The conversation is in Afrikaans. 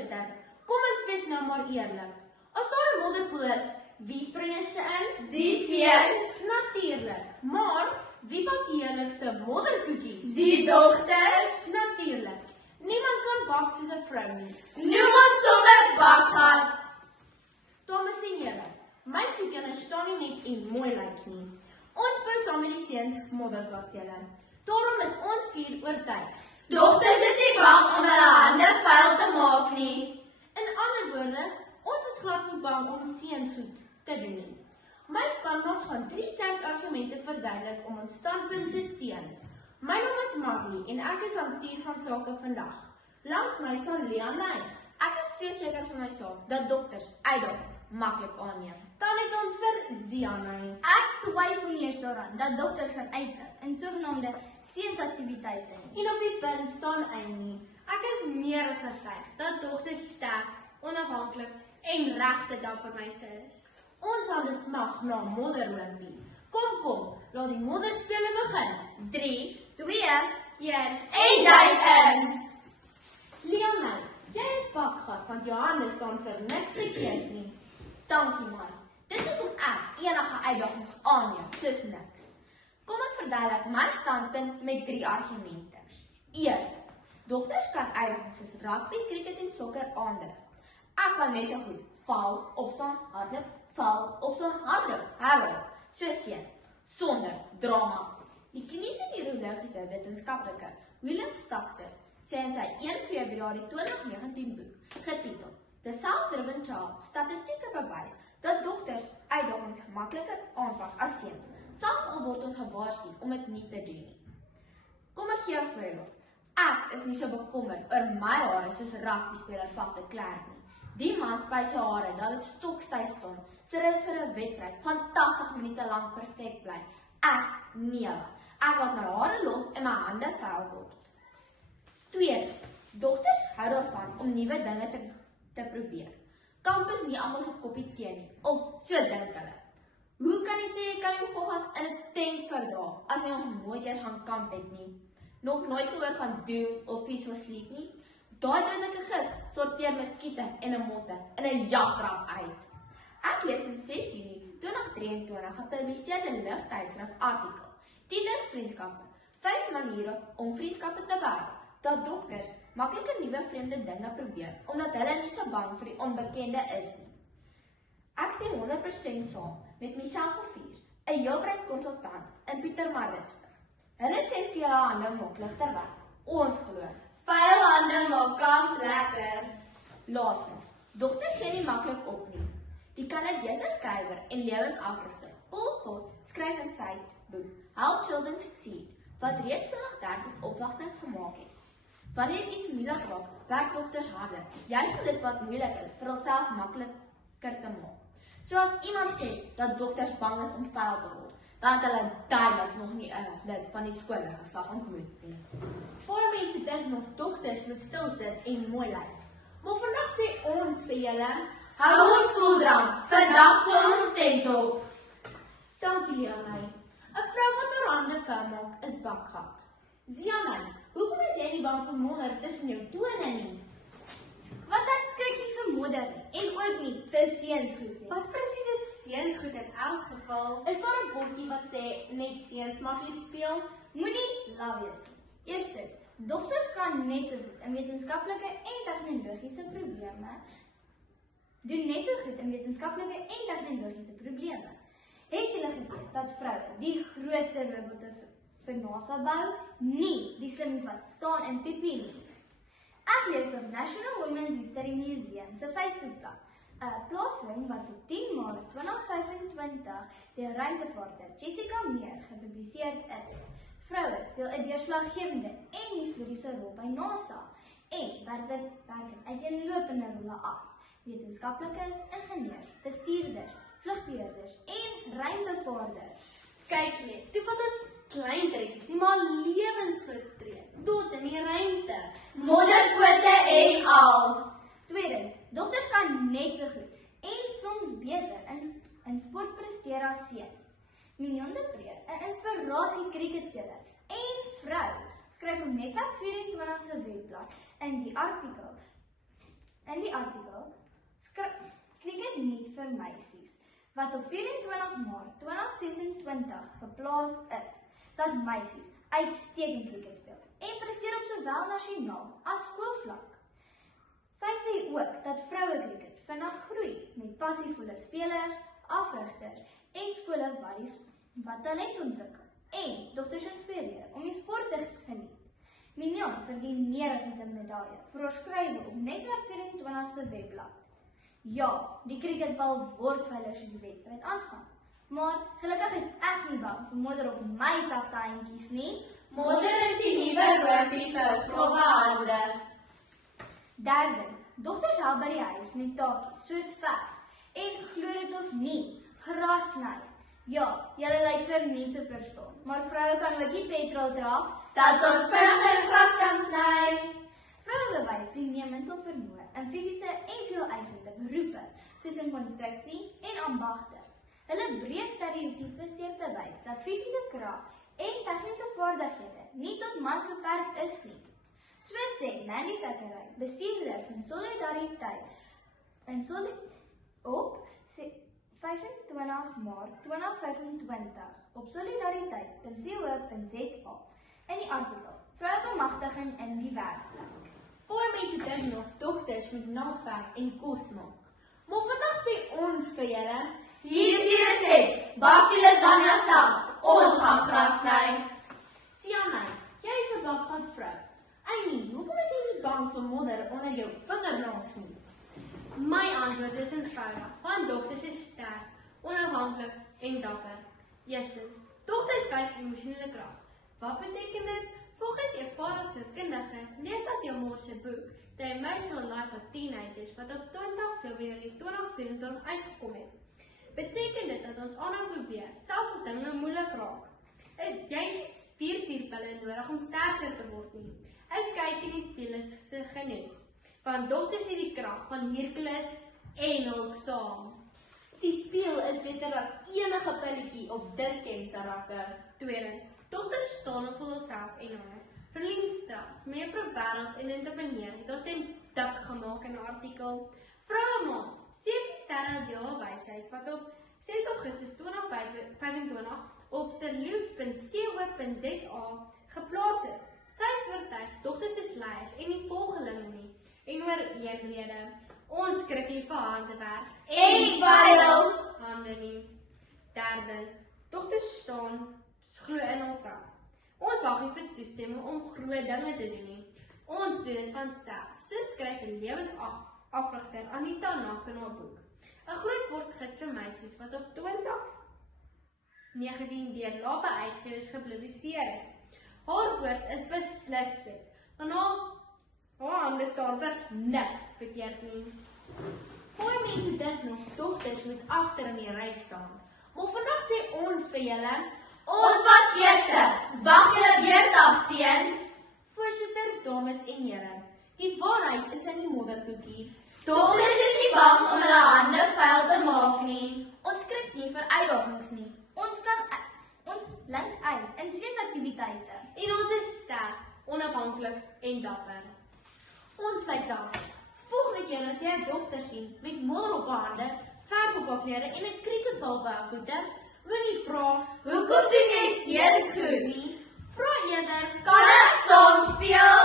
Voorsitter, kom ons wees nou maar eerlik. As daar 'n modderpoel is, wie spring eers in? Die seuns. Natuurlik. Maar wie bak die heerlikste modderkoekies? Die dogters. Natuurlik. Niemand kan bak soos 'n vrou nie. Noem ons sommer bakgat. Dames en here, meisiekinders staan nie net en mooi lyk nie. Ons bou saam met die seuns modderkastele. Daarom is ons 4 oortuig. Dogters is nie bang om hulle hande vuil te maak nie. In ander woorde, ons is glad nie bang om seuns goed te doen nie. My spanmaats gaan 3 sterk argumente verduidelik om ons standpunt te steun. My naam is Marley en ek is aan stuur van sake vandag. Langs my staan Leanne. Ek is so seker van my saak dat dogters uitdagings maklik aanneem. Dan het ons vir Zianne. Ek twyfel nie eens daaraan dat dogters kan uitdaging in sogenaamde seensaktiwiteite nie. En op die punt staan Amy. Ek is meer as oortuig dat dogters sterk, onafhanklik en regte dapper meisies is. Ons hande smag na modderoompie. Kom, laat die modderspele begin. 3, 2, 1 en duik in. Leanne, jy is bakgat, want jou hande staan vir niks verkeerd nie. Dankie man. Dit is hoekom ek enige uitdagings aanneem, soos niks. Kom ek verduidelik my standpunt met 3 argumente. Eerstens, dogters kan uitdagings soos rugby, cricket en sokker aandurf. Ek kan net so goed val, opstaan, hardloop, val, opstaan, hardloop, herhaal, soos seuns, sonder drama. Die kliniese neurologiese wetenskaplike William Stackster sê in sy 1 Februarie 2019 boek, getiteld The Self-Driven Child, statistieke bewys dat dogters uitdagings makliker aanpak as seuns, selfs al word ons gewaarsku om dit nie te doen nie. Kom ek gee 'n voorbeeld. Ek is nie so bekommerd oor my hare soos rugbyspeler Faf de Klerk nie. Die man spuit sy hare dat dit stokstyf staan, sodat dit vir 'n wedstryd van 80 minute lank perfek bly. Ek nee. Ek laat my hare los en my hande vuil word. Tweedens, dogters hou daarvan om nuwe dinge te probeer. Kamp is nie almal se koppie tee nie, of so dink hulle. Hoe kan jy sê jy kan jou goggas in 'n tent verdra as jy nog nooit eens gaan kamp het nie? Nog nooit gehoor van Doom of Peaceful Sleep nie? Daai dodelike gif sorteer muskiete en 'n motte in 'n jaktrap uit. Ek lees in 6 Junie 2023 gepubliseerde ligtydskrif artikel Tienervriendskappe, 5 maniere om vriendskappe te bou, dat dogters makliker nuwe vreemde dinge probeer, omdat hulle nie so bang vir die onbekende is nie. Ek stem 100% saam met Michelle Kofiers, 'n heelbrein konsultant in Pietermaritzburg. Hulle sê vir julle hande maak ligter werk. Ons glo, vuil hande maak kamp lekker. Laastens, dogters gee nie maklik op nie. Die Kanadese skrywer en lewensafrigter Paul Scott skryf in sy boek How Children Succeed, wat reeds 2013 opwagting gemaak het. Wanneer iets moeilik raak, werk dogters harder, juist om dit wat moeilik is vir hulself makliker te maak. Soos iemand sê dat dogters bang is om vuil te word, dan het hulle duidelik nog nie 'n lid van die skoolgeslag ontmoet nie. Paar mense dink nog dogters moet stil sit en mooi lyk. Maar vandag sê ons vir julle, hou ons koeldrank, vandag sal ons tent op. Dankie Leanne. 'n Vrou wat haar hande vuil maak is bakgat. Zianne, hoekom is jy nie bang vir modder tussen jou tone nie? Want ek skrik nie vir modder en ook nie vir seensgoed nie. Wat presies is seensgoed in elk geval? Is daar 'n bordjie wat sê net seuns mag hier speel? Moenie laf wees nie. Eerstens, dogters kan net so goed in wetenskaplike en tegnologiese probleme doen net so goed in wetenskaplike en tegnologiese probleme. Het julle geweet dat vroue die grootste robotte vir NASA bou, nie die slimmies wat staan in pipi nie? Ek lees op National Women's History Museum se Facebookblad 'n plasing wat op 10 Maart 2025 deur ruimtevaarder Jessica Meir gepubliseer is. Vroue speel 'n deurslaggewende en historiese rol by NASA en werk in uiteenlopende rolle as wetenskaplikes, ingenieurs, bestuurders, vlugbeheerders en ruimtevaarders. Kyk net, toe wat ons klein trekkies, nie maar lewensgroot tree, dood in die ruimte, modderkote en al. Tweedens, dogters kan net so goed en soms beter in sport presteer as seuns. Mignon de Pre, 'n inspirasie cricketspeler en vrou, skryf op Netwerk 24 se webblad in die artikel In die artikel Cricket niet vir meisies, wat op 24 Maart 2026 geplaas is, dat meisies uitstekend cricket speel en presteer op sowel nasionaal as skoolvlak. Sy sê ook dat vroue cricket vinnig groei met passievolle spelers, afrigters en skole wat talent ontwikkel en dogters inspireer om die sport te geniet. Mignon verdien meer as net 'n medalje vir haar skrywe op Netwerk 24 se webblad. Ja, die cricketbal word veilig soos die wedstryd aangaan. Maar gelukkig is ek nie bang vir modder op my sagte handjies nie. Modder is die nuwe rompie vir grove hande. Derdens, dogters help by die huis met taakies soos vat en glo dit of nie, gras sny. Ja, julle lyk verniet te verstaan, maar vroue kan ook die petrol dra Dat ons vinniger gras kan sny. Vroue bewys toenemend hul vermoë in fisiese en veel eisende beroepe, soos in konstruksie en ambagte. Hulle breek stereotypes deur te wys dat fisiese krag en tegniese vaardighede nie tot mans beperk is nie. So sê Mandy Tuckeray, bestuurder van Solidariteit op 25 Maart 2025 op solidariteit.co.za in die artikel Vroubemagtiging in die werkplek. Baie mense dink nog dogters moet naswerk en kos maak. Maar vandag sê ons vir julle, hier is die resep, bak julle dan jouself, ons gaan gras sny. Sianne, jy is 'n bakgaatvrou. Amy, hoekom is jy nie bang vir modder onder jou vingernaels nie? My antwoord is eenvoudig, want dogters is sterk, onafhanklik en dapper. Eerstens, dogters wys emosionele krag. Wat beteken dit? Volgens ervare sielkundige, lees uit jou ma se boek, The Emotional Life of Teenagers, wat op 20 Februarie 2024 uitgekom het. Beteken dit dat ons aanhou probeer, selfs as dinge moeilik raak. Jy het spierpille nodig om sterker te word nie. Ou kyk in die spieël is genoeg. Want dogters het die krag van Hercules en Hulk saam. Die spieël is beter as enige pilletjie op Dischem se rakke. Tweedens, dogters staan op vir hulself en ander. Verleen Strauss, mevrou Wêreld en entrepreneur, het ons dik gemaak in 'n artikel. Vroue 7 sterre jaarwysheid wat op 6 Augustus 2025 op terloops.co.za geplaas is. Sy is oortuig dogters is leiers en nie volgelinge nie. En oor een rede, ons kry nie vir handewerk en nie vuil hande nie. Derdens, dogters glo in onsself. Ons wag nie vir toestemming om groot dinge te doen nie. Ons doen dit van self. So skryf 'n lewensafrigter Anita Naak in haar boek. 'n Groot woordgids vir meisies wat op 2019 deur Lape Uitgewers gepubliseer is. Haar woord is beslis wet. Want haar hande staan vir niks verkeerd nie. Baie mense dink nog dogters moet agter in die ry staan. Maar vandag sê ons vir julle, ons was eerste. Wag julle beurt af, seuns. Voorsitter, dames en here, die waarheid is in die modderkoekie. Dogters is nie bang om hulle hande vuil te maak nie. Ons skrik nie vir uitdagings nie. Ons link uit in seensaktiwiteite. En ons is sterk, onafhanklik en dapper. Ons sluit af. Volgende keer as jy 'n dogter sien met modder op haar hande, verf op haar klere en 'n cricketbal by haar voete, moenie vra, hoekom doen jy seuns goed nie? Vra eerder, kan ek saam speel?